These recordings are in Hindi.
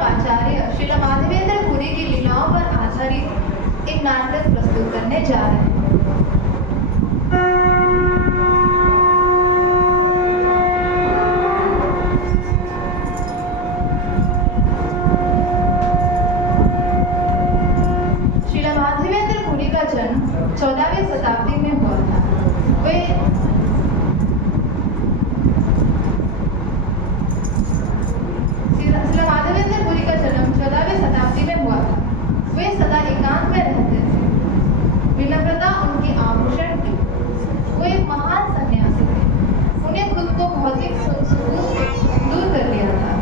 अब आचार्य श्रील माधवेंद्र पुरी की लीलाओं पर आधारित एक नाटक प्रस्तुत करने जा रहे हैं। श्रील माधवेंद्र पुरी का जन्म 14वीं शताब्दी में हुआ था। वे सदा एकांत में रहते थे। विनम्रता उनकी आभूषण थी। वो एक महान सन्यासी थे। उन्हें खुद को भौतिक सुकून से दूर कर लिया था।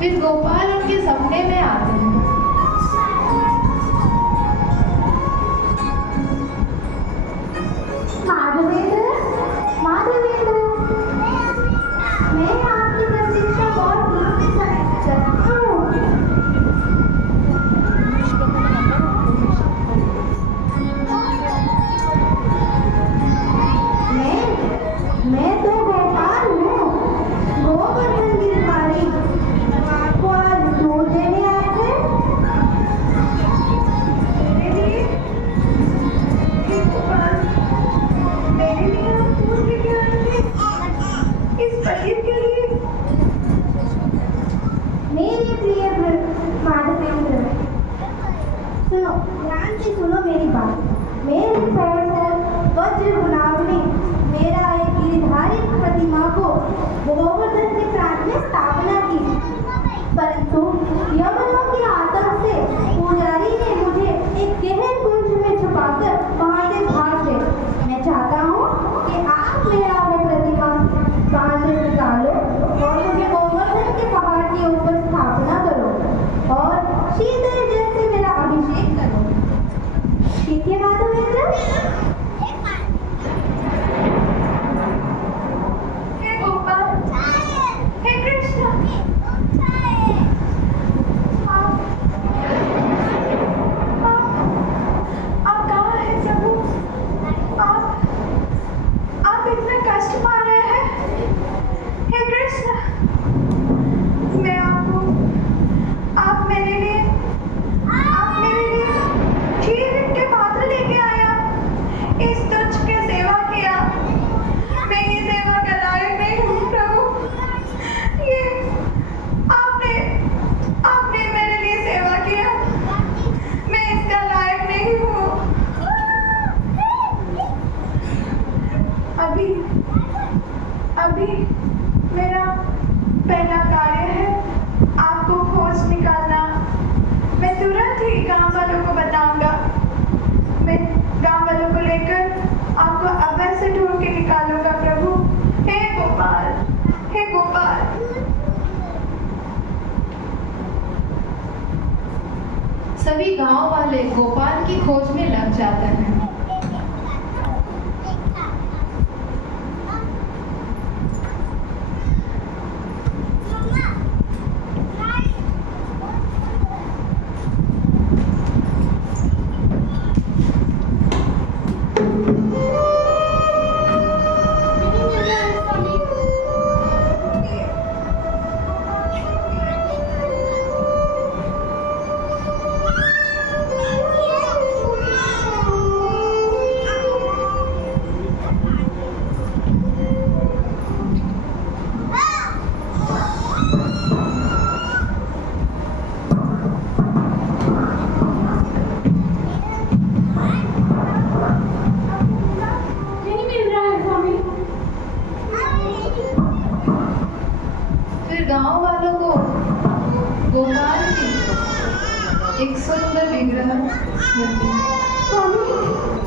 फिर गोपाल उनके सपने में आते हैं। माधवेंद्र, माधवेंद्र, मैं आपकी प्रतीक्षा बहुत लंबे समय से करती हूँ। मैं तो गोपाल हूँ, गोवर्धन गिरधारी। आपको आज दूध देने आए थे। मेरे लिए? हे गोपाल, मेरे लिए आप दूध लेके आए थे? इस पतित के लिए? मेरे प्रिय माधवेंद्र, सुनो, ध्यान से सुनो मेरी बात। मेरे सहस्र वज्र गुलाब में मेरा एक गिरधारी प्रतिमा को गोवर्धन के प्रांत में स्थापना की, परंतु यमलोक के आतंक से पुजारी ने मुझे एक गहन कुंज में छुपाकर वहां से भाग गए। मैं चाहता हूँ कि आप मेरा वो प्रतिमा वहां से निकालो और मुझे गोवर्धन के पहाड़ के ऊपर स्थापना करो और शीतल जल से मेरा अभिषेक करो। ठीक है माधवेंद्र? हे गोपाल, हे कृष्ण, आप कहाँ हैं प्रभु? आप इतना कष्ट पा रहे हैं? हे कृष्ण, मैं आपको, आप मेरे लिए खीर के पात्र लेके आया, इस तुच्छ के सेवा किया। मैं ये सेवा का लायक नहीं हूँ प्रभु। ये आपने मेरे लिए सेवा किया, मैं इसका लायक नहीं हूँ। अभी मेरा पहला कार्य है आपको खोज निकालना। मैं तुरंत ही गांव वालों को बताऊंगा। मैं गांव वालों को लेकर आपको अवश्य से ढूंढ के निकालूंगा प्रभु। हे गोपाल, हे गोपाल। सभी गांव वाले गोपाल की खोज में लग जाते हैं। गांव वालों को गोपाल की एक सुंदर विग्रह मिलती है। स्वामी,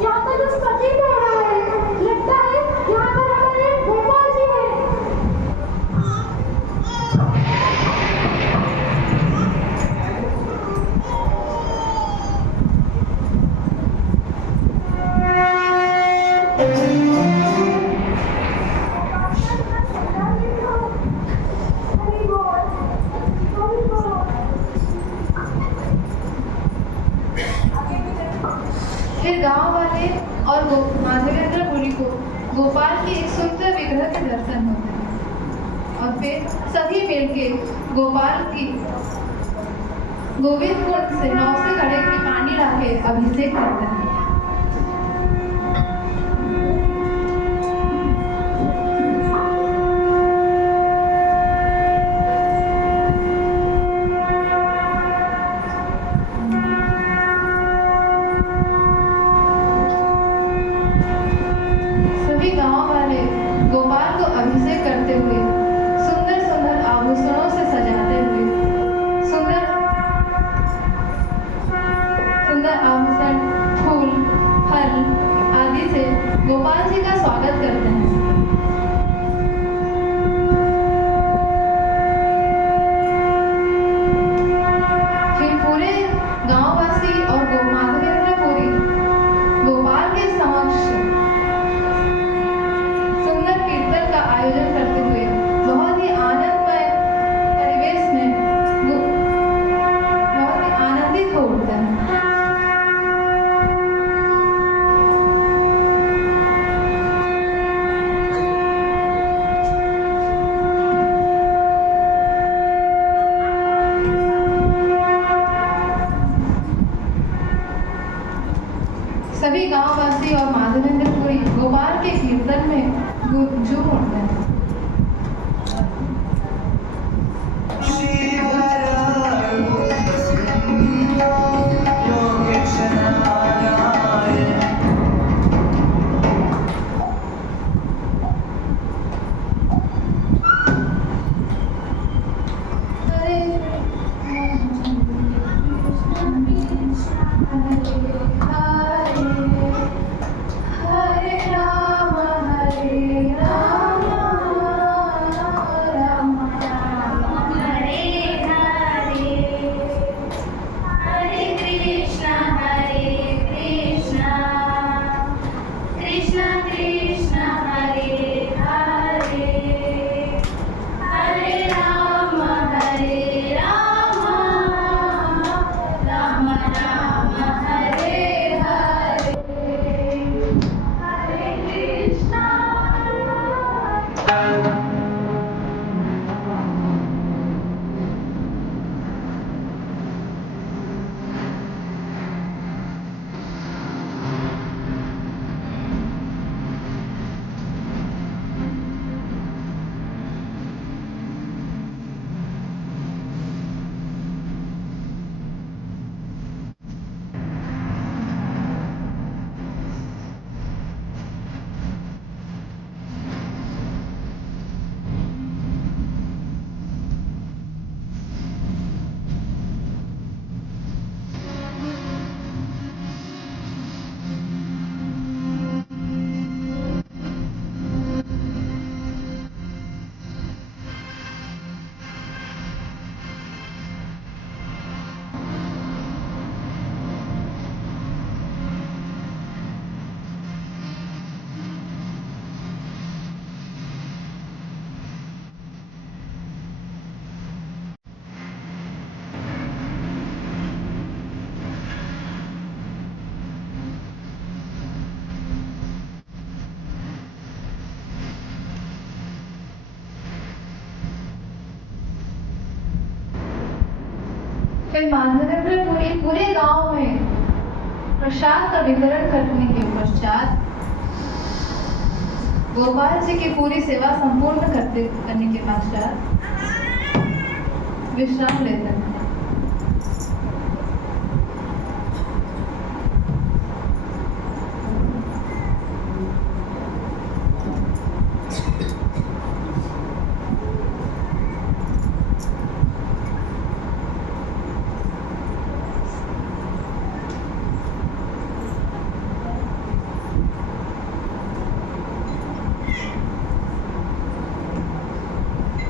यहाँ पर कुछ प्रतीत हो रहा है। लगता है यहाँ पर हमारे गोपाल जी हैं। फिर गांव वाले और माधवेंद्रपुरी को गोपाल की एक सुंदर विग्रह के दर्शन होते हैं और फिर सभी मिलके गोपाल की गोविंद कुंड से 9 से घड़े की पानी लाके अभिषेक करते हैं। गांव वाले गोपाल को अभिषेक करते हुए सुंदर सुंदर आभूषणों से सजाते हुए सुंदर सुंदर आभूषण फूल फिर माधवेंद्र पूरे गांव में प्रसाद का वितरण करने के पश्चात गोपाल जी की पूरी सेवा संपूर्ण करने के पश्चात विश्राम लेते हैं।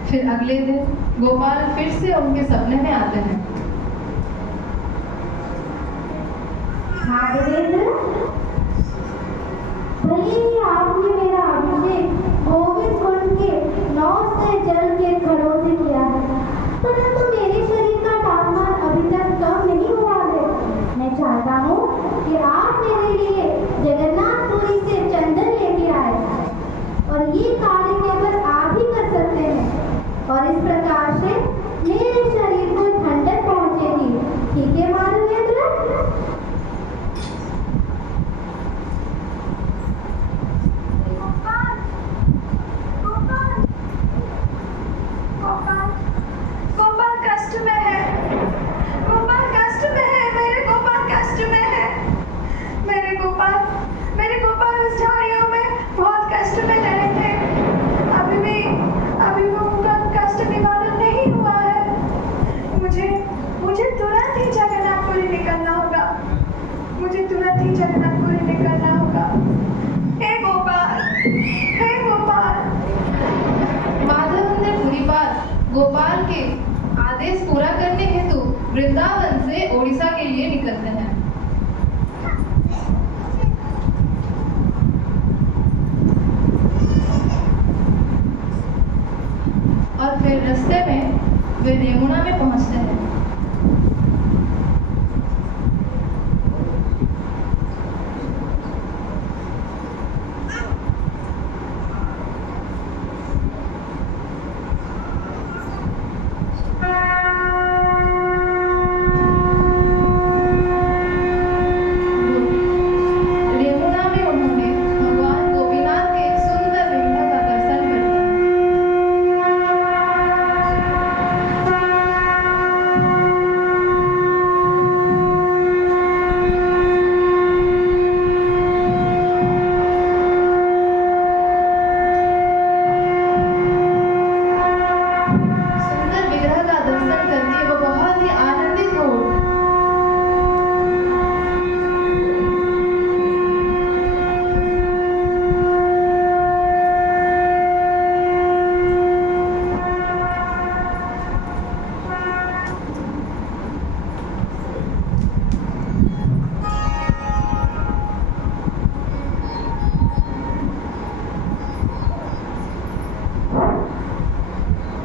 फिर अगले दिन गोपाल फिर से उनके सपने में आते हैं। माधवेंद्र, भले ही आपने मेरा अभिषेक गोविंद कुंड के 9 से जल के घड़ों से किया है, परंतु मेरे शरीर का तापमान अभी तक कम नहीं हुआ है। मैं चाहता हूँ कि आप मेरे लिए जगन्नाथपुरी से चंदन लेके आए, और ये कार्य केवल आप ही कर सकते हैं, और इस प्रकार से मेरे शरीर को ठंडक पहुंचेगी। ठीक है माधवेंद्र? गोपाल, गोपाल, गोपाल, गोपाल कष्ट में है। गोपाल कष्ट में है। मेरे गोपाल कष्ट में है। मेरे गोपाल उस झाड़ियों में बहुत कष्ट में रहे थे। अभी भी उनका कष्ट निवारण नहीं हुआ है। मुझे तुरंत ही जगन्नाथपुरी निकलना होगा। मुझे तुरंत ही जगन्नाथपुरी निकलना होगा। हे गोपाल, हे गोपाल। माधवेंद्र पूरी बात गोपाल के आदेश पूरा करने हेतु वृंदावन से ओडिशा के लिए निकलते हैं। और फिर रास्ते में वे यमुना में पहुंचते हैं। यमुना में उन्होंने भगवान गोपीनाथ के एक सुंदर विग्रह का दर्शन कर लिया। सुंदर विग्रह का दर्शन करके वो बहुत ही आनंदित हो उठे।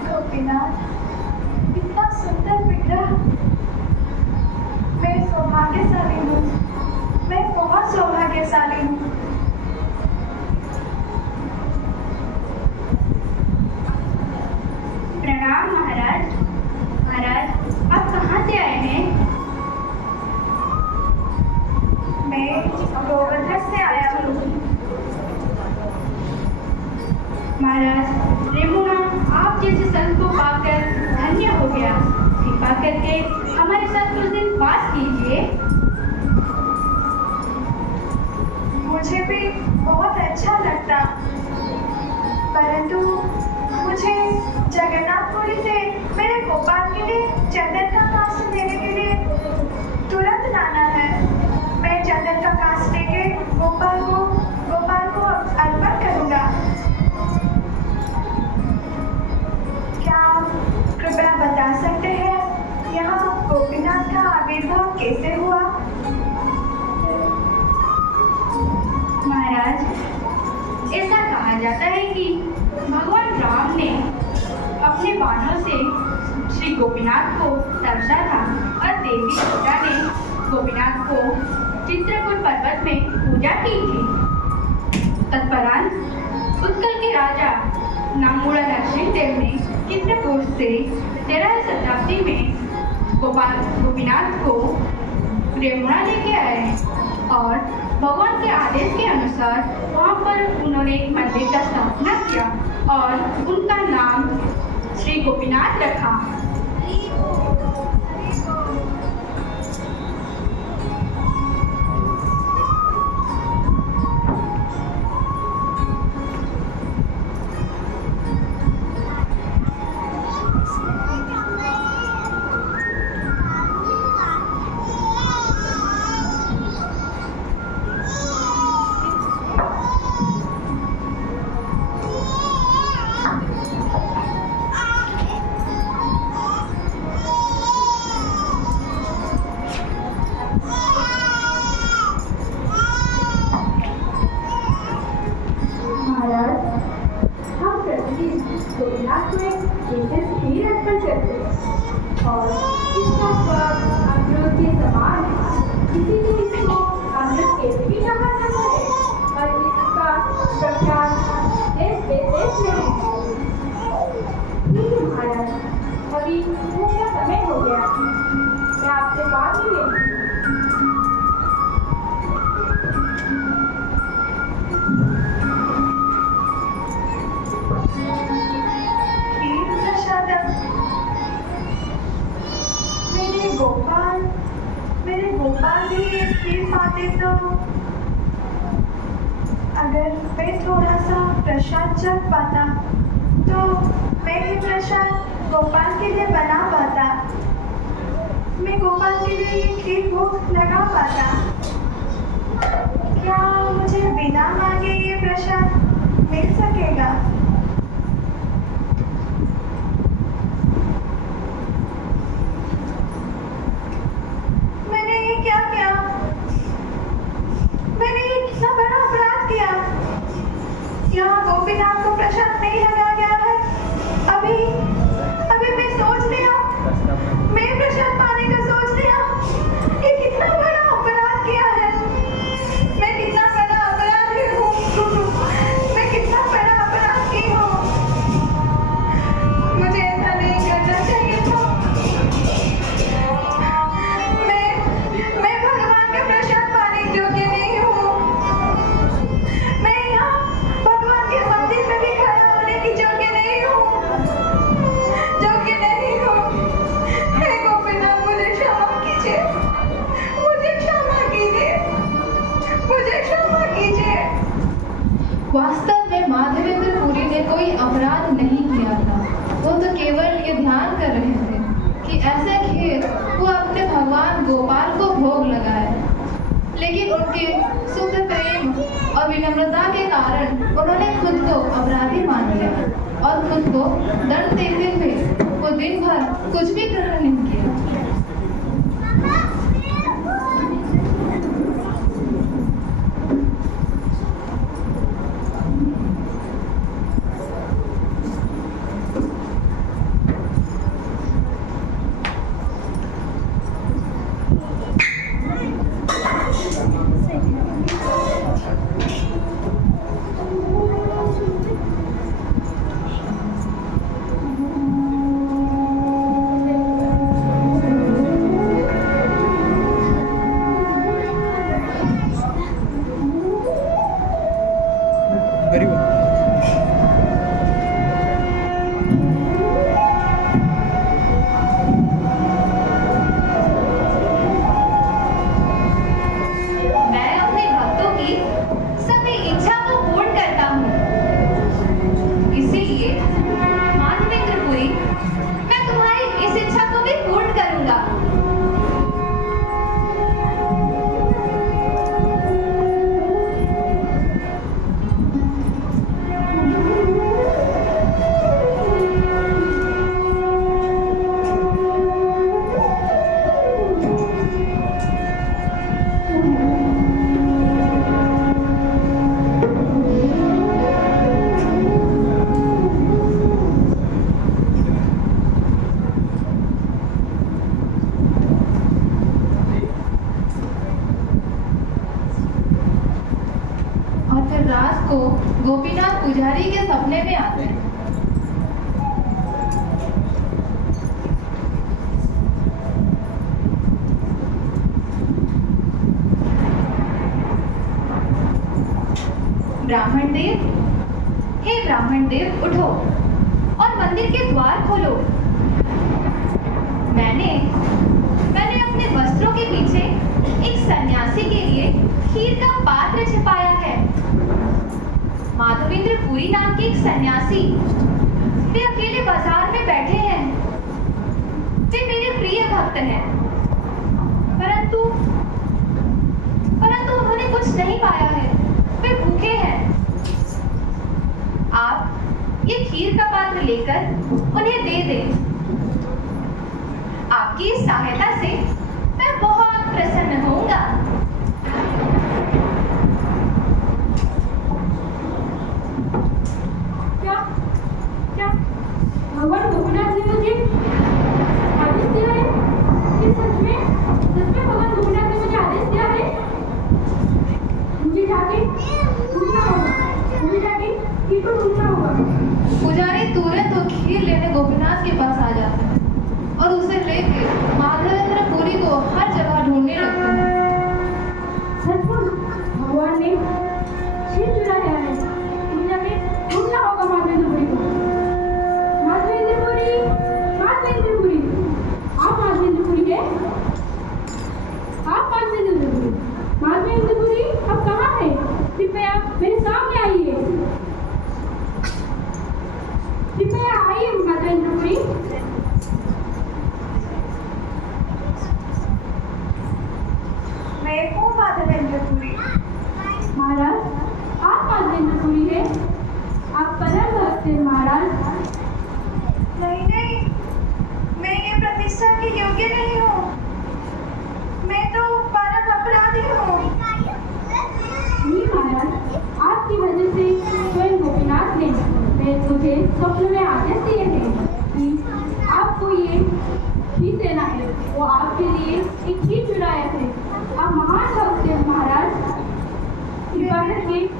गोपीनाथ, इतना सुंदर विग्रह। मैं सौभाग्यशाली हूँ। मैं बहुत सौभाग्यशाली हूँ। प्रणाम महाराज। महाराज, आप कहाँ से आए हैं? मैं गोवर्धन से आया हूँ। महाराज, रेमुना आप जैसे संत को पाकर धन्य हो गया। कृपा करके हमारे साथ कुछ दिन वास कीजिए। मुझे भी बहुत अच्छा लगता, परंतु मुझे जगन्नाथपुरी से मेरे गोपाल के लिए चंदन का काष्ठ लेने के लिए तुरंत लाना है। मैं चंदन का काष्ठ लेके गोपाल को अर्पण करूँगा। क्या आप कृपया बता सकते हैं यहाँ गोपीनाथ का आविर्भाव कैसे हुआ? महाराज, ऐसा कहा जाता है कि भगवान राम ने अपने बाणों से श्री गोपीनाथ को तराशा था, और देवी सीता ने गोपीनाथ को चित्रकूट पर्वत में पूजा की थी। तत्परांत उत्कल के राजा नामूड़ा नरसिंह देव ने चित्रकूट से 13वीं शताब्दी में गोपाल गोपीनाथ को रेमुणा लेके आए और भगवान के आदेश के अनुसार वहाँ पर उन्होंने एक मंदिर का स्थापना किया और उनका नाम श्री गोपीनाथ रखा। गोपीनाथ को एक विशेष खीर अर्पण करते हैं और इसका स्वाद अमृत के समान है। इसीलिए इसको अमृत केसरी भी कहा जाता है और इसका प्रख्यात देश विदेश में है। लेकिन महाराज, अभी भूख का समय हो गया, मैं आपसे बात ही लेती हूँ। मेरे गोपाल भी ये खीर पाते तो अगर मैं थोड़ा सा प्रसाद चख पाता तो मैं ये प्रसाद गोपाल के लिए बना पाता, मैं गोपाल के लिए ये खीर भोग लगा पाता। क्या मुझे बिना मांगे ये प्रसाद मिल सकेगा? यहाँ गोपीनाथ को प्रसाद नहीं लगाया गया है। अभी मैं सोच लिया, मैं प्रसाद पाने का सोच लिया। ये कितना बड़ा अपराध किया है। मैं कितना बड़ा अपराधी हूँ। मैं कितना बड़ा अपराध की हूँ। मुझे ऐसा नहीं करना चाहिए था। मैं भगवान के प्रसाद पाने योग्य नहीं हूँ। मंदिर में भी खड़ा होने की योग्य नहीं हूँ। हे गोपीनाथ, मुझे क्षमा कीजिए, मुझे क्षमा कीजिए। वास्तव में माधवेंद्र पुरी ने कोई अपराध नहीं किया था। वो तो केवल ये ध्यान कर रहे थे कि ऐसे खीर वो अपने भगवान गोपाल को भोग लगाए। लेकिन उनके शुद्ध प्रेम और विनम्रता के कारण उन्होंने खुद को अपराधी मान लिया और खुद को दंड देते हुए वो दिन भर कुछ भी ग्रहण नहीं किया। ब्राह्मण देव उठो और मंदिर के द्वार खोलो। मैंने अपने वस्त्रों के पीछे एक सन्यासी के लिए खीर का पात्र छिपाया है। माधवेंद्र पुरी नाम के एक सन्यासी, वे अकेले बाजार में बैठे हैं। वे मेरे प्रिय भक्त हैं, परंतु उन्होंने कुछ नहीं पाया है, वे भूखे हैं। आप ये खीर का पात्र लेकर उन्हें दे दें। आपकी इस सहायता से मैं बहुत प्रसन्न होऊंगा। क्या भगवान गोपीनाथ जी मुझे आदेश दिया है? कि सच में भगवान गोपीनाथ ने मुझे आदेश दिया है? मुझे जाके ढूंढना होगा। पुजारी तुरंत वो खीर लेने गोपीनाथ के पास आ जाते हैं और उसे लेके माधवेंद्र पुरी को हर जगह ढूंढने लगते हैं। सचमुच भगवान ने खीर चुराया है। मुझे जाके ढूंढना होगा माधवेंद्र पुरी को। माधवेंद्र पुरी, आप माधवेंद्र पुरी है? माधवेंद्र पुरी, आप कहाँ हैं? कृपया मेरे सामने आइए। कृपया आइए माधवेंद्र पुरी। मैं हूँ माधवेंद्र पुरी। महाराज, आप माधवेंद्र पुरी है? आप परम भक्त हैं महाराज। नहीं, मैं ये प्रतिष्ठा के योग्य नहीं हूँ। मैं तो परम अपराधी हूँ। नहीं महाराज, आपकी वजह से स्वयं गोपीनाथ ने मुझे स्वप्न में आदेश दिए हैं कि आपको ये खीर देना है। वो आपके लिए एक खीर चुराया है। आप महान भक्त हैं महाराज। कृपा करके इस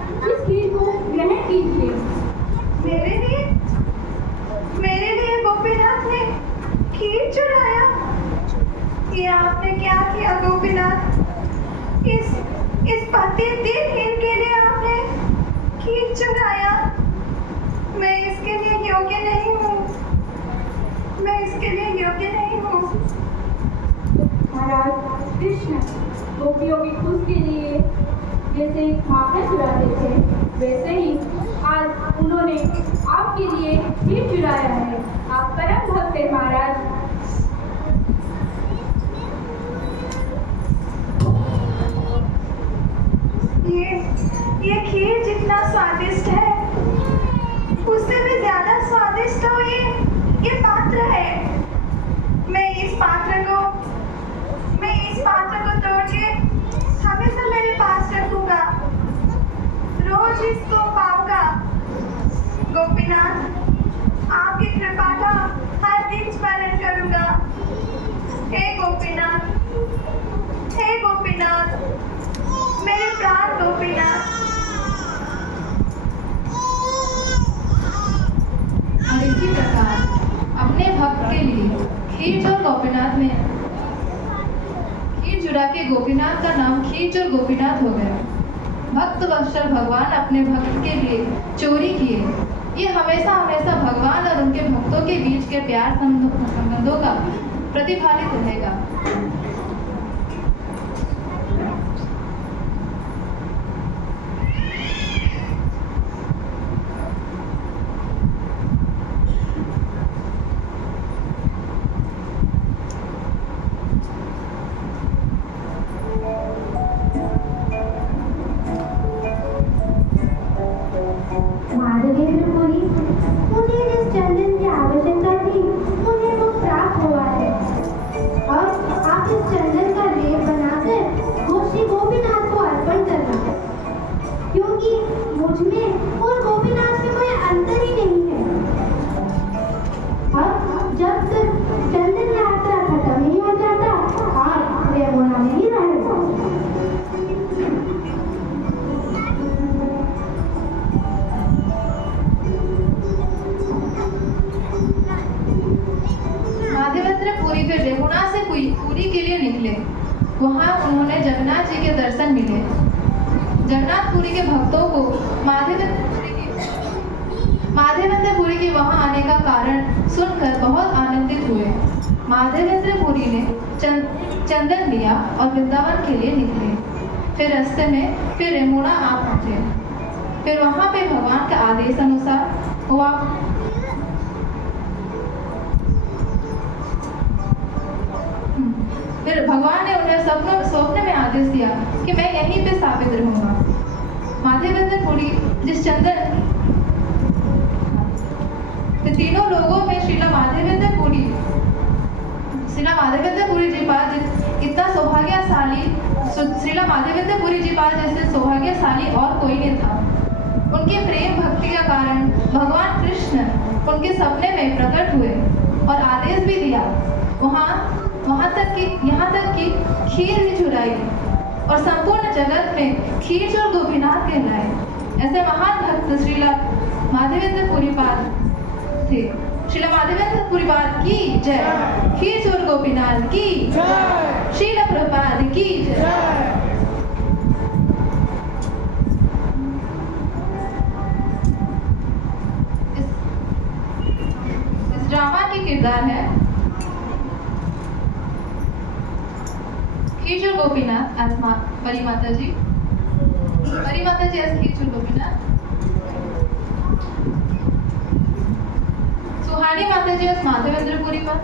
खीर को ग्रहण कीजिए। मेरे लिए गोपीनाथ ने खीर चुराया? ये आपने क्या किया गोपीनाथ? इस पति दिनहीन के लिए आपने खीर चुराया? मैं इसके लिए योग्य नहीं हूँ। महाराज, कृष्ण गोपियों की खुश के लिए जैसे माखन चुराते थे, वैसे ही आज उन्होंने आपके लिए खीर चुराया है। आप परम भक्त हैं महाराज। ये खीर जितना स्वादिष्ट है, उससे भी ज्यादा स्वादिष्ट तो ये पात्र है। मैं इस पात्र को तोड़ के हमेशा मेरे पास रखूंगा। रोज इसको पाऊंगा। गोपीनाथ, आपकी कृपा का हर दिन स्मरण करूंगा। हे गोपीनाथ, मेरे प्राण गोपीनाथ। और इसी प्रकार अपने भक्त के लिए खीरचोर चुरा के गोपीनाथ का नाम खीरचोर गोपीनाथ हो गया। भक्त वत्सल भगवान अपने भक्त के लिए चोरी किए। ये हमेशा भगवान और उनके भक्तों के बीच के प्यार संबंधों का प्रतिफलित रहेगा। माधवेंद्र पुरी, मुझे जिस चंदन की आवश्यकता थी, मुझे वो प्राप्त हुआ है। अब आप इस चंदन का लेप बनाकर श्री गोपीनाथ को अर्पण करना, क्योंकि मुझ में और गोपीनाथ में कोई अंतर ही नहीं है। अब जब तक चंदन यात्रा खत्म नहीं हो जाता, आप वे होना नहीं रहेगा। माधवेंद्र पुरी फिर रेहुणा से पुरी के लिए निकले। वहां उन्होंने जगन्नाथ जी के दर्शन मिले। जगन्नाथ पुरी के भक्तों को माधवेंद्र का कारण सुनकर बहुत आनंदित हुए। माधवेंद्रपुरी ने चंदन लिया और वृंदावन के लिए निकले। फिर रास्ते में फिर रेमुणा आ पहुंचे। फिर वहां पे भगवान के आदेश अनुसार हुआ फिर भगवान ने उन्हें स्वप्न में आदेश दिया कि मैं यहीं पे स्थापित रहूंगा। माधवेंद्रपुरी जिस चंदन तीनों लोगों में श्रीला माधवेंद्रपुरी जी पास इतना सौभाग्यशाली श्रीला माधवेंद्रपुरी जी पास जैसे सौभाग्यशाली और कोई नहीं था। उनके प्रेम भक्ति का कारण भगवान कृष्ण उनके सपने में प्रकट हुए और आदेश भी दिया। यहाँ तक कि खीर भी चुराई और संपूर्ण जगत में खीर चोर गोपीनाथ कहलाए। ऐसे महान भक्त श्रीला माधवेंद्रपुरी पाद थे। श्रीला माधवेंद्रपुरी पाद की जय। खीर चोर गोपीनाथ की जय। श्रीला प्रभुपाद की जय। इस ड्रामा की किरदार है खीर चोर गोपीनाथ as परी माता जी as खीर चोर गोपीनाथ, सुहानी माता जी as माधवेंद्रपुरी पर,